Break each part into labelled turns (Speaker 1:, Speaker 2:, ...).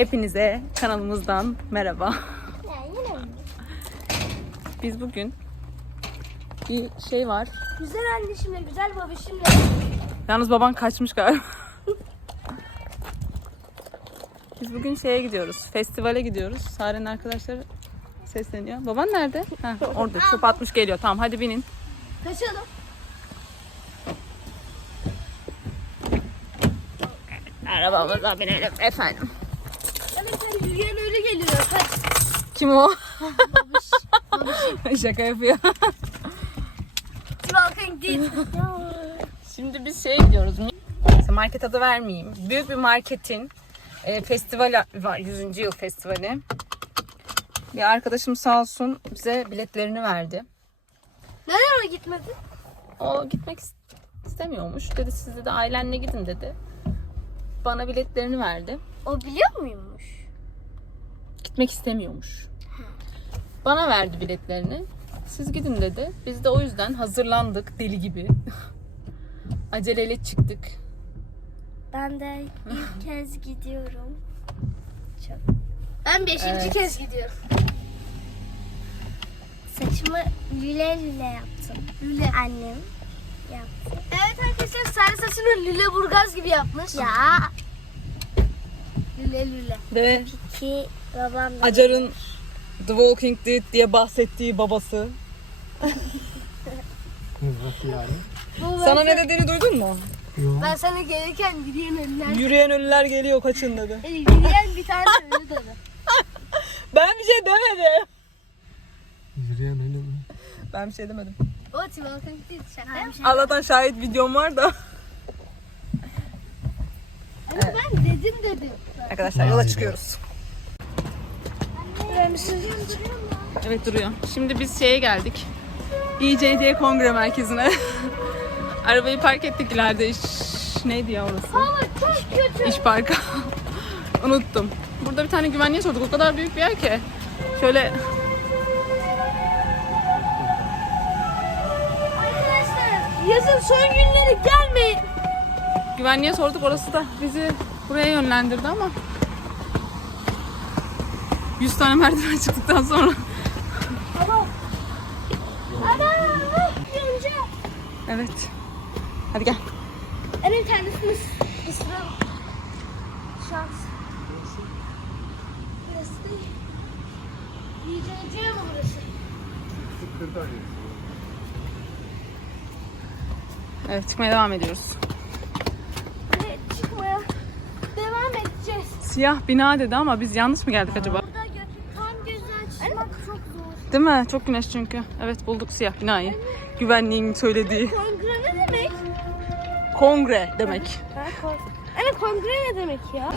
Speaker 1: Hepinize kanalımızdan merhaba. Biz bugün bir şey var.
Speaker 2: Güzel annişimle, güzel babişimle.
Speaker 1: Yalnız baban kaçmış galiba. Biz bugün şeye gidiyoruz. Festivale gidiyoruz. Sare'nin arkadaşları sesleniyor. Baban nerede? Ha, orada çöp atmış geliyor. Tamam hadi binin.
Speaker 2: Kaçalım.
Speaker 1: Arabamıza binelim efendim.
Speaker 2: Evet sen yürüyen öyle geliyor. Kaç.
Speaker 1: Kim o?
Speaker 2: Babiş.
Speaker 1: Şaka yapıyor.
Speaker 2: Balkan git.
Speaker 1: Şimdi biz şeye gidiyoruz. Neyse, Market adı vermeyeyim. Büyük bir marketin e, festivali var. 100. yıl festivali. Bir arkadaşım sağ olsun bize biletlerini verdi.
Speaker 2: Neden oraya gitmedin?
Speaker 1: O gitmek is- istemiyormuş. Dedi siz de ailenle gidin dedi. Bana biletlerini verdi.
Speaker 2: O biliyor muymuş?
Speaker 1: Gitmek istemiyormuş. Bana verdi biletlerini. Siz gidin dedi. Biz de o yüzden hazırlandık deli gibi. Aceleyle çıktık.
Speaker 2: Ben de ilk kez gidiyorum. Çok. Ben beşinci
Speaker 1: Evet.
Speaker 2: kez gidiyorum. Saçımı lüle lüle yaptım. Lüle. Annem yaptı. Evet arkadaşlar sarı saçını Lüleburgaz gibi yapmış. Ya. Lüle lüle.
Speaker 1: Ve
Speaker 2: Ki babam da.
Speaker 1: Acar'ın The Walking Dead diye bahsettiği babası.
Speaker 3: Nasıl yani?
Speaker 1: Sana ne dediğini duydun mu?
Speaker 3: Yok.
Speaker 2: ben sana gelirken yürüyen ölüler.
Speaker 1: Yürüyen ölüler geliyor kaçın dedi.
Speaker 2: E, Yürüyen bir tane ölü dedi.
Speaker 1: Ben bir şey demedim.
Speaker 3: Yürüyen öyle mi?
Speaker 1: Ben bir şey demedim.
Speaker 2: O Tivalkan değil şaka yapmış.
Speaker 1: Allah'tan şahit videom var da.
Speaker 2: Ama ben dedim dedim.
Speaker 1: Arkadaşlar yola çıkıyoruz.
Speaker 2: Ben bir sözüm duruyor mu?
Speaker 1: Evet duruyor. Şimdi biz şeye geldik. İCD Kongre Merkezi'ne. Arabayı park ettik ileride. İş... Neydi ya orası?
Speaker 2: Hava çok kötü.
Speaker 1: İş parkı. Unuttum. Burada bir tane güvenliğe sorduk. O kadar büyük bir yer ki. Şöyle
Speaker 2: Arkadaşlar yazın son günleri gelmeyin.
Speaker 1: güvenliğe sorduk. Orası da bizi buraya yönlendirdi ama 100 tane merdiven çıktıktan sonra
Speaker 2: Tamam. Ana. Yonca.
Speaker 1: evet. Hadi gel.
Speaker 2: En internetimiz ısrar. Şans. Burası değil. YCC mi burası?
Speaker 1: Evet çıkmaya devam ediyoruz.
Speaker 2: Evet çıkmaya devam edeceğiz.
Speaker 1: Siyah bina dedi ama biz yanlış mı geldik acaba?
Speaker 2: Burada gö- tam gözden çıkmak çok zor.
Speaker 1: Değil mi? Çok güneş çünkü. Evet bulduk siyah binayı. Güvenliğin söylediği.
Speaker 2: Kongre ne demek?
Speaker 1: Kongre demek.
Speaker 2: Ha, kon- Anne kongre ne demek ya?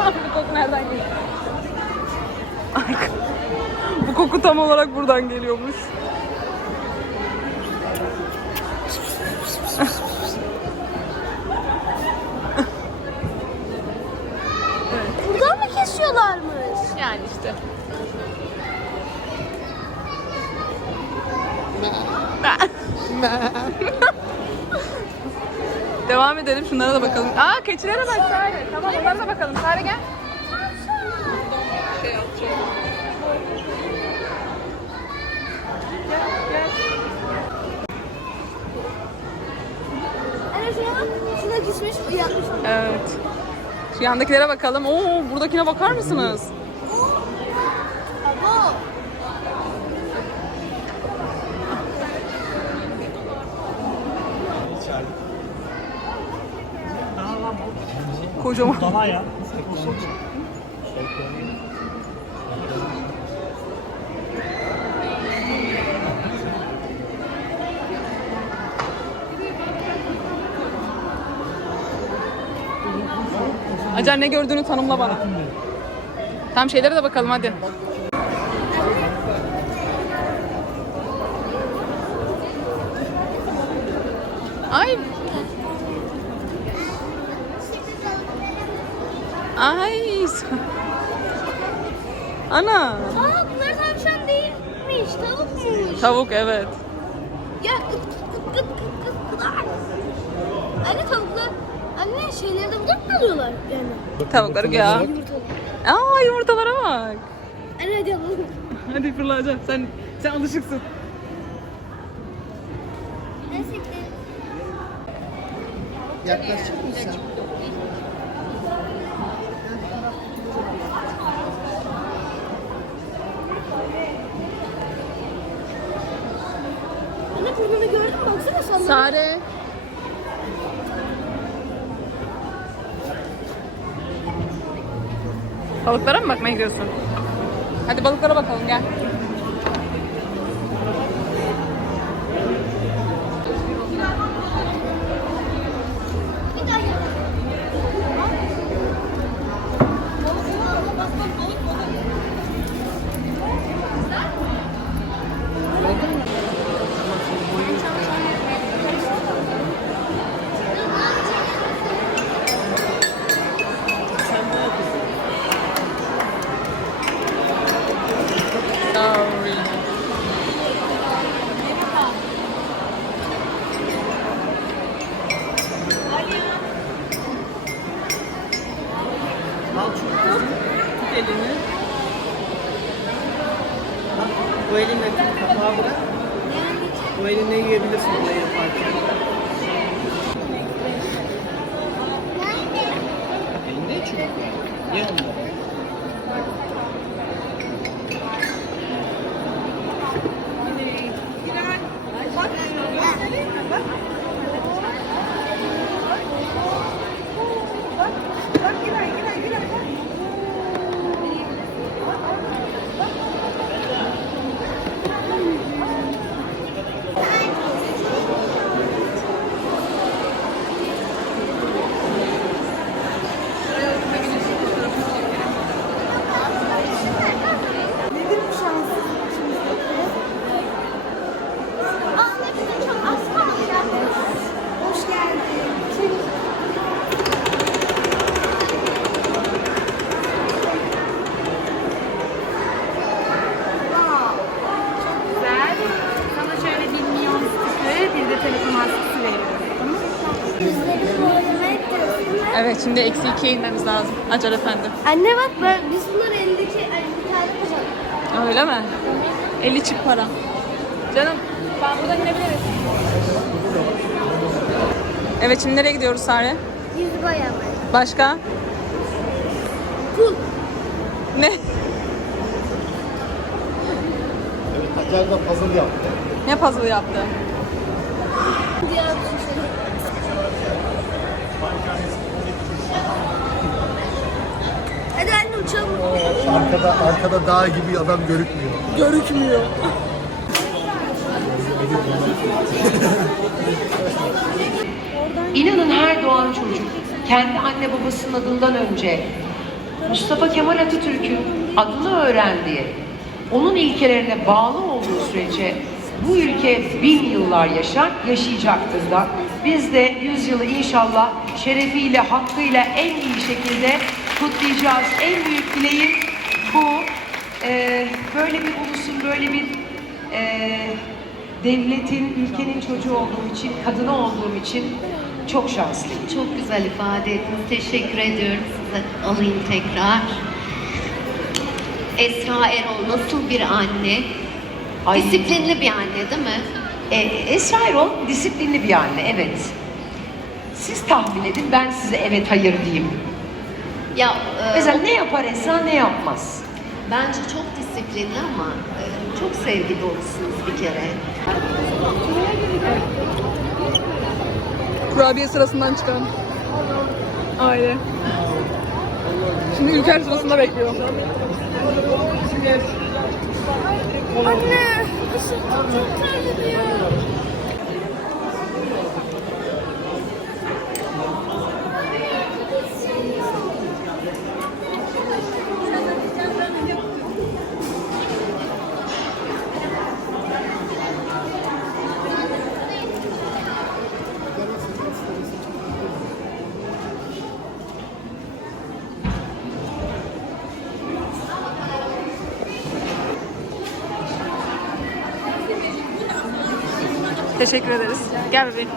Speaker 1: Bu koku nereden geliyor? Bu koku tam olarak buradan geliyormuş.
Speaker 2: Buradan mı kesiyorlarmış?
Speaker 1: Yani işte. Devam edelim. Şunlara da bakalım. Aa keçilere bak Sare. Tamam onlara da bakalım. Sare gel. Şey yapacağım. Gel, gel.
Speaker 2: Anne şuna bak. Şuna düşmüş, yatmış.
Speaker 1: Evet. Şu yandakilere bakalım. Oo buradakine bakar mısınız? Kocaman.
Speaker 3: Dana ya.
Speaker 1: Acar ne gördüğünü tanımla bana. Tam şeylere de bakalım hadi. Ay. Ay. Ana.
Speaker 2: Aa bunlar tavşan değilmiş. Tavuk
Speaker 1: Tavuk evet.
Speaker 2: Ya kıt kıt kıt kıt. Anne tavuklar. Anne şeyleri de burada mı alıyorlar yani?
Speaker 1: Tavukları ya. Aa yumurtalara bak.
Speaker 2: Anne hadi alalım.
Speaker 1: Hadi fırlayacağım. Sen sen alışıksın.
Speaker 3: Yaklaşık mısın?
Speaker 2: Anne burnunu gördün mü? Baksana sen.
Speaker 1: Sare. Balıklara mı bakmaya gidiyorsun? Hadi balıklara bakalım gel.
Speaker 4: Al kızım. Tut elini. Bu elinle tut kapağı bırak. Bu elinle yiyebilirsin olayı yaparken. Elinde çubuk. Ye onları.
Speaker 2: Anne bize çok az kaldı. Hoş geldin.
Speaker 1: Güzel. Sana şöyle bir milyon sticker, bir de telefon askısı veriyorum.
Speaker 2: Yüzleri boyamaya gidiyorsun.
Speaker 1: Evet şimdi eksi ikiye inmemiz lazım. Acar efendi.
Speaker 2: Anne bak ben biz bunları elindeki ay, bir tane kazandık.
Speaker 1: Öyle mi? 50 çift para. Canım ben buradan inebiliriz. Evet şimdi nereye gidiyoruz Sare?
Speaker 2: Yüz boyama.
Speaker 1: Başka?
Speaker 2: Pul.
Speaker 1: Ne?
Speaker 3: Evet, Hacer de puzzle yaptı.
Speaker 1: Ne puzzle yaptı?
Speaker 2: Diğer bir şey. Hadi anne uçalım.
Speaker 3: Arkada, arkada dağ gibi adam görükmüyor.
Speaker 1: Görükmüyor.
Speaker 5: İnanın her doğan çocuk kendi anne babasının adından önce Mustafa Kemal Atatürk'ün adını öğrendiği, onun ilkelerine bağlı olduğu sürece bu ülke bin yıllar yaşar, yaşayacaktır da. Biz de yüzyılı inşallah şerefiyle, hakkıyla en iyi şekilde kutlayacağız. En büyük dileğim bu. Ee, böyle bir ulusun, böyle bir ee, devletin, ülkenin çocuğu olduğum için, kadını olduğum için çok şanslıyım.
Speaker 6: Çok güzel ifade ettiniz. Teşekkür ediyorum size. Alayım tekrar. Esra Erol nasıl bir anne?
Speaker 5: Ay.
Speaker 6: Disiplinli bir anne değil mi?
Speaker 5: E, Esra Erol disiplinli bir anne, evet. Siz tahmin edin, ben size evet hayır diyeyim.
Speaker 6: Ya e,
Speaker 5: Mesela
Speaker 6: o-
Speaker 5: ne yapar Esra, ne yapmaz?
Speaker 6: bence çok disiplinli ama e, çok sevgi dolusunuz bir kere.
Speaker 1: Kurabiye sırasından çıkan aile. Şimdi Ülker sırasında bekliyor.
Speaker 2: Anne. Işık çok terliyor.
Speaker 1: Teşekkür ederiz. Gel bebeğim.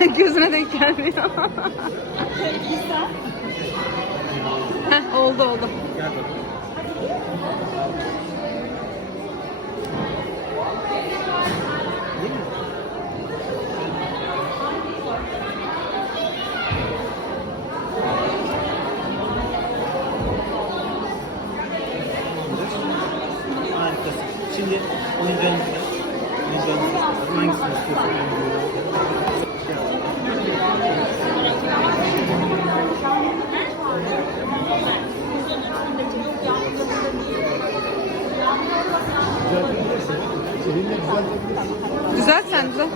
Speaker 1: Gözüne denk gelmiyor. Heh, oldu oldu.
Speaker 4: Harikasın. Şimdi oyuncağını seç. Oyuncağını seç. Hangisini istiyorsun?
Speaker 3: Seninle güzel yapabilirsin.
Speaker 1: Güzel sen güzel.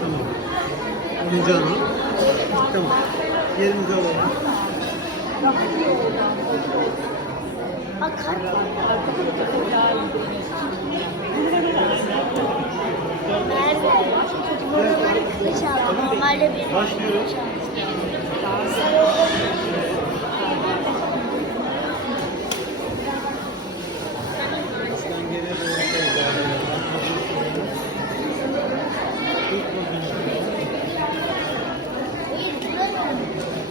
Speaker 4: Tamam. Oyuncağını. Tamam. Yerimizi alalım.
Speaker 2: Nerede? Normalde bir
Speaker 4: Başlıyoruz. Sen geriye doğru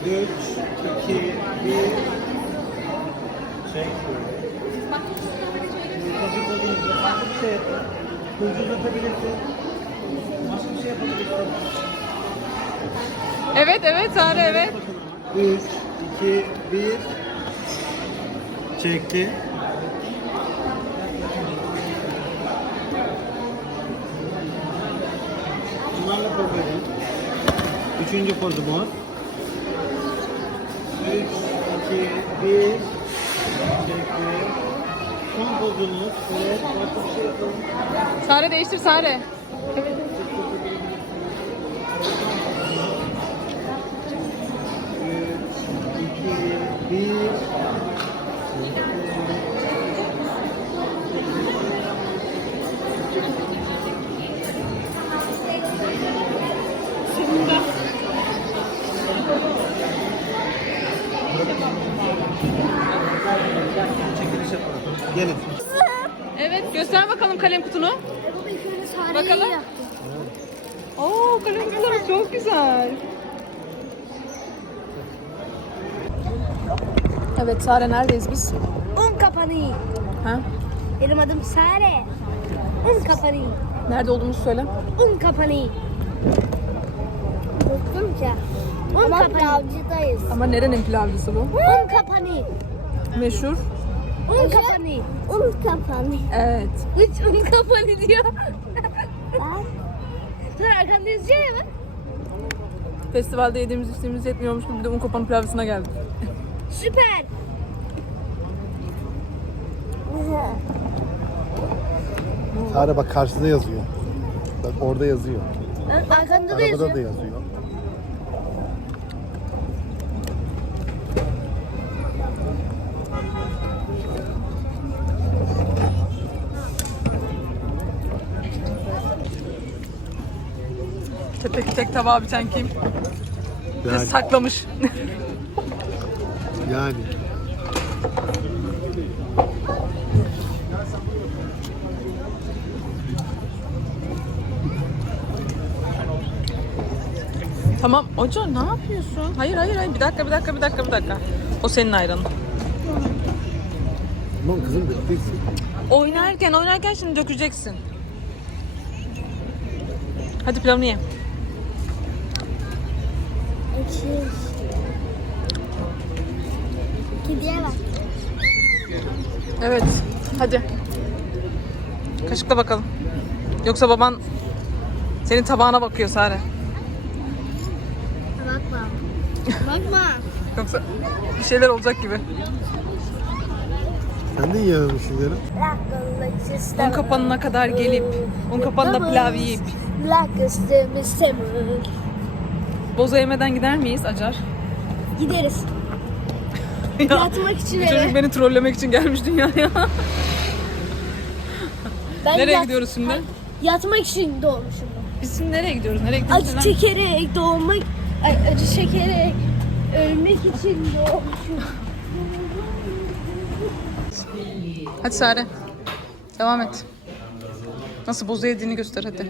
Speaker 4: Üç, iki, bir. Çek. Hafif olduğunuzda farklı bir şey yapın. Kılıcı uzatabilirsin. Başka bir şey yapabilirsin.
Speaker 1: Evet evet Sare evet.
Speaker 4: 3, 2, 1. Çekti. Bunlarla poz verin. Üçüncü pozumuz. 3, 2, 1. Çekti. Son pozunuz. Evet, başka bir şey yapalım.
Speaker 1: Sare değiştir Sare.
Speaker 4: Üç, bir. Çekiliş yapalım. Gelin.
Speaker 1: Evet göster bakalım kalem kutunu. Bakalım. Oo kalem kutularımız çok güzel. Evet Sare neredeyiz biz?
Speaker 2: Un kapanı.
Speaker 1: Ha?
Speaker 2: Benim adım Sare. Un kapanı.
Speaker 1: Nerede olduğumuzu söyle.
Speaker 2: Un kapanı. Unuttum ki. Un kapanı. avcıdayız.
Speaker 1: Ama nerenin pilavcısı bu?
Speaker 2: Un kapanı.
Speaker 1: Meşhur.
Speaker 2: Un kapanı. Un kapanı.
Speaker 1: Evet.
Speaker 2: Hiç un kapanı diyor. Sen arkanda yazıyor ya bak.
Speaker 1: Festivalde yediğimiz içtiğimiz yetmiyormuş gibi bir de un kopan pilavcısına geldik.
Speaker 2: Süper.
Speaker 3: Sare bak karşıda yazıyor. Bak orada yazıyor.
Speaker 2: Arkanda da
Speaker 3: Arabada
Speaker 2: yazıyor.
Speaker 3: da yazıyor.
Speaker 1: Tepeki tek tabağı biten kim?
Speaker 3: Yani.
Speaker 1: Saklamış.
Speaker 3: yani.
Speaker 1: tamam hoca ne yapıyorsun? Hayır hayır hayır bir dakika bir dakika bir dakika bir dakika. O senin ayranın.
Speaker 3: Tamam kızım dökeceksin.
Speaker 1: Oynarken oynarken şimdi dökeceksin. Hadi pilavını ye.
Speaker 2: Gidiye bak.
Speaker 1: Evet. Hadi. Kaşıkla bakalım. Yoksa baban senin tabağına bakıyor Sare.
Speaker 2: Bakma. Bakma.
Speaker 1: Yoksa bir şeyler olacak gibi.
Speaker 3: Sen de yiyememişsin yarım.
Speaker 1: Un kapanına kadar gelip, un kapanında pilav yiyip, boza yemeden gider miyiz Acar?
Speaker 2: Gideriz.
Speaker 1: Ya,
Speaker 2: Yatmak için
Speaker 1: bu çocuk
Speaker 2: eve.
Speaker 1: beni trollemek için gelmiş dünyaya.
Speaker 2: Ben
Speaker 1: Nereye
Speaker 2: yat-
Speaker 1: gidiyoruz şimdi?
Speaker 2: Yatmak için doğmuşum.
Speaker 1: Biz şimdi nereye gidiyoruz? Nereye gidiyoruz?
Speaker 2: Acı çekerek doğmak, ay, acı çekerek ölmek için doğmuşum.
Speaker 1: Hadi Sare. Devam et. Nasıl bozu yediğini göster hadi.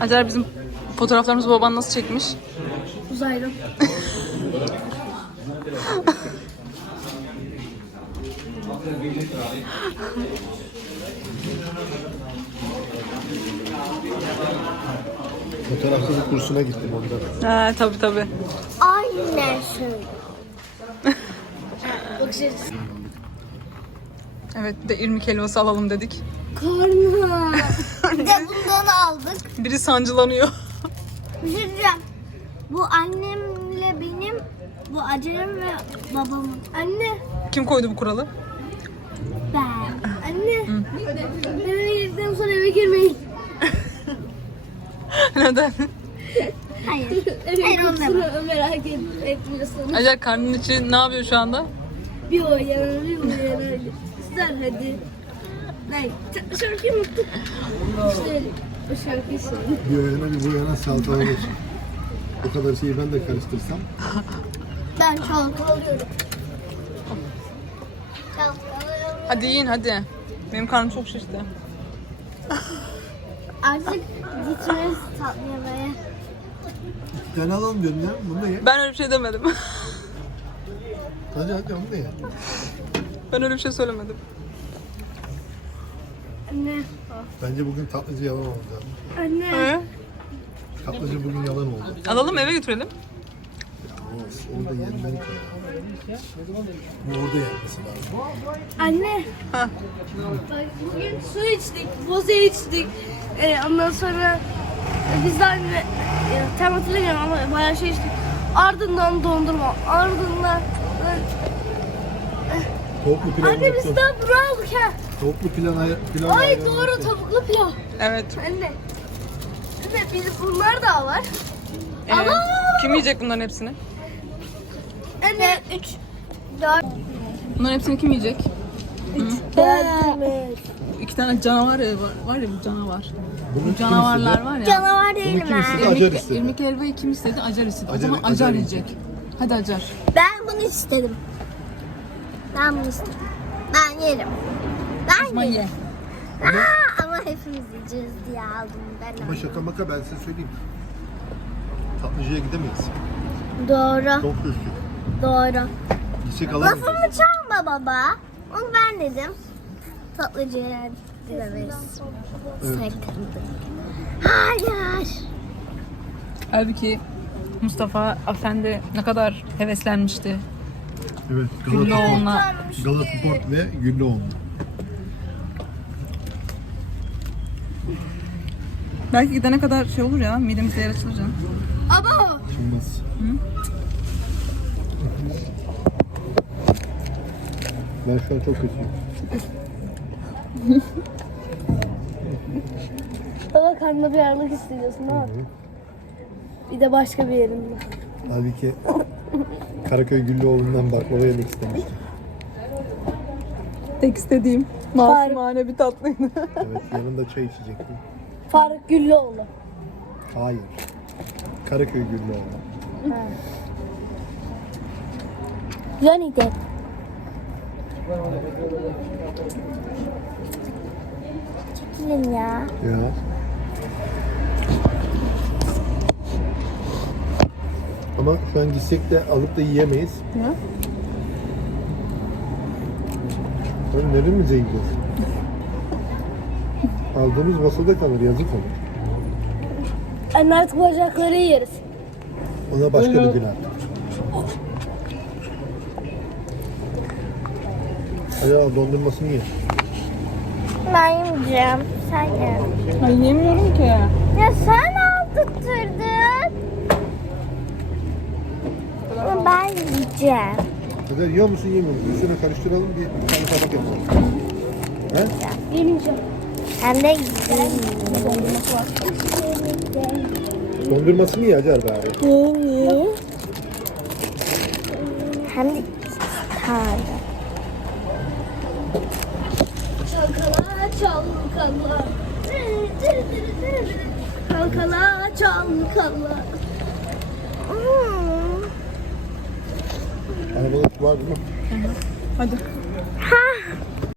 Speaker 1: Acar bizim fotoğraflarımızı baban nasıl çekmiş?
Speaker 2: Uzaylı.
Speaker 3: Fotoğrafçılık kursuna gittim ondan.
Speaker 1: Ha tabii tabii.
Speaker 2: Aynen şöyle.
Speaker 1: Evet bir de irmik helvası alalım dedik.
Speaker 2: Karnı. Bir de bundan aldık.
Speaker 1: Biri sancılanıyor.
Speaker 2: Bir şey diyeceğim. Bu annemle benim, bu acelem ve babamın. Anne,
Speaker 1: Kim koydu bu kuralı?
Speaker 2: ben. Anne, ben eve girdikten sonra eve girmeyin.
Speaker 1: Neden?
Speaker 2: Hayır. Hayır onu merak et, etmiyorsun.
Speaker 1: Acar karnın içi ne yapıyor şu anda?
Speaker 2: Bir o yana, bir bu yana. Güzel hadi. Ben şarkıyı unuttum. İşte o şarkıyı söyle.
Speaker 3: Bir yana bir bu yana salatalanır. O kadar şeyi ben de karıştırsam.
Speaker 2: Ben çalkalıyorum. Çalkalıyorum.
Speaker 1: Hadi yiyin hadi. Benim karnım çok şişti.
Speaker 2: Artık gitmemiz tatlı yemeğe.
Speaker 3: Bir tane alalım diyorum ya. Bunu da ye.
Speaker 1: Ben öyle bir şey demedim.
Speaker 3: Hadi hadi onu da ye.
Speaker 1: ben öyle bir şey söylemedim.
Speaker 2: Anne,
Speaker 3: Bence bugün tatlıcı yalan oldu.
Speaker 2: anne.
Speaker 1: Hı?
Speaker 3: Tatlıcı bugün yalan oldu.
Speaker 1: Alalım eve götürelim.
Speaker 3: O, orada yenmeli ki ya. Bu orada yenmesi lazım.
Speaker 2: Anne.
Speaker 1: Ha.
Speaker 2: Bak bugün su içtik, boza içtik. Ee, ondan sonra biz de anne, e, tam hatırlamıyorum ama bayağı şey içtik. Ardından dondurma, ardından... Anne biz
Speaker 3: unuttum.
Speaker 2: daha aldık ha.
Speaker 3: Tavuklu pilav, pilav
Speaker 2: Ay doğru tavuklu pilav.
Speaker 1: Evet.
Speaker 2: Anne. Anne biz bunlar da var.
Speaker 1: Ee, kim yiyecek bunların hepsini?
Speaker 2: Anne. Üç. Dört.
Speaker 1: Bunların hepsini kim yiyecek?
Speaker 2: Dört.
Speaker 1: İki tane canavar ya, var, var ya bu canavar.
Speaker 3: Bunu
Speaker 1: Bu
Speaker 3: kim
Speaker 1: canavarlar var ya.
Speaker 2: Canavar değilim
Speaker 3: kim
Speaker 2: ben.
Speaker 3: istedi? Acar
Speaker 1: İrmik,
Speaker 3: istedi.
Speaker 1: irmik helvayı kim istedi? Acar istedi. o
Speaker 3: Acar-
Speaker 1: zaman
Speaker 3: Acar
Speaker 1: Acar
Speaker 3: yiyecek.
Speaker 1: yiyecek. Hadi Acar.
Speaker 2: Ben bunu istedim. Ben bunu istedim. Ben yerim. Ben
Speaker 1: ye.
Speaker 2: Aa, ama hepimiz yiyeceğiz diye aldım ben.
Speaker 3: Ama şaka maka ben size söyleyeyim. Tatlıcıya gidemeyiz.
Speaker 2: Doğru.
Speaker 3: Çok düştük.
Speaker 2: Doğru.
Speaker 3: Gitsek alamayız.
Speaker 2: Lafımı çalma baba. Onu ben dedim. Tatlıcıya gidemeyiz.
Speaker 3: Evet.
Speaker 2: Sakındık. Hayır.
Speaker 1: Halbuki Mustafa Efendi ne kadar heveslenmişti.
Speaker 3: Evet.
Speaker 1: Güllüoğlu'na.
Speaker 3: Galata Port ve Güllüoğlu.
Speaker 1: Belki gidene kadar şey olur ya, midemizde yer açılır canım.
Speaker 2: Ama
Speaker 3: Olmaz. Ben şu an çok kötüyüm.
Speaker 2: baba karnında bir ağırlık hissediyorsun mi? Bir de başka bir yerinde.
Speaker 3: Halbuki Karaköy Güllüoğlu'ndan baklava yemek istemiştim.
Speaker 1: Tek istediğim masumane bir tatlıydı.
Speaker 3: Evet, yanında çay içecektim.
Speaker 2: Faruk Güllüoğlu.
Speaker 3: Hayır. Karaköy Güllüoğlu.
Speaker 2: Johnny Depp. Çekilin ya.
Speaker 3: Ya. Ama şu an gitsek de alıp da yiyemeyiz.
Speaker 1: Ne?
Speaker 3: Böyle neremize yiyeceğiz? Aldığımız masada kalır, yazık olur.
Speaker 2: Anne artık bacakları yeriz.
Speaker 3: Ona başka bir gün artık. Hadi al dondurmasını ye.
Speaker 2: Ben yemeyeceğim. Sen ye.
Speaker 1: Ay yemiyorum ki.
Speaker 2: Ya sen aldırttırdın. Ama ben yiyeceğim.
Speaker 3: Hadi yiyor musun yemiyor musun? Üstüne karıştıralım bir, bir tane tabak yapalım. He?
Speaker 2: Yemeyeceğim. Hem de yiyeceğim.
Speaker 3: Dondurmasını ye Hacer bari.
Speaker 2: Hem